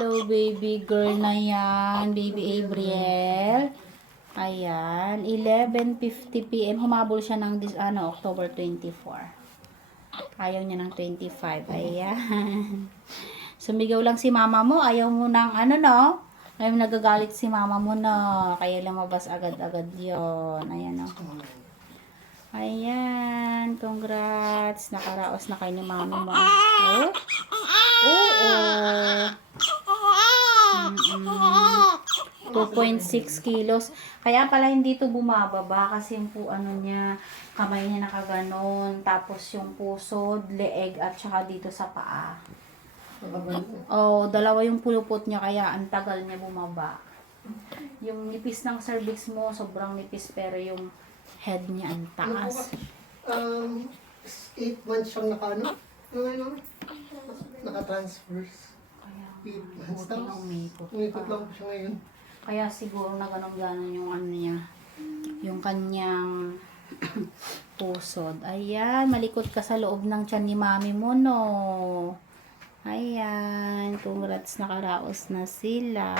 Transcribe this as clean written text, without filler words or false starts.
Hello, baby girl na yan. Baby Abriel. Ayan. 11:50 p.m. Humabol siya ng October 24. Ayaw niya ng 25. Ayan. Sumigaw lang si mama mo. Ayaw mo ng no? Ayaw nagagalit si mama mo na. Kaya lumabas agad-agad yon. Ayan o. Ayan. Congrats. Nakaraos na kayo ni mami mo. Oh? Oo. 2.6 kilos. Kaya pala hindi to bumababa kasi yung niya, kamay niya nakaganon, tapos yung pusod, leeg at saka dito sa paa. Dalawa yung pulupot niya kaya ang tagal niya bumaba. Yung nipis ng cervix mo, sobrang nipis pero yung head niya ang taas. 8 months siyang naka-transverse. 8 months tapos. Umikot lang po siya ngayon. Kaya siguro na ganon-ganon yung niya. Yung kanyang pusod. Ayan, malikot ka sa loob ng tiyan ni mami mo, no? Ayan, congrats, nakaraos na sila.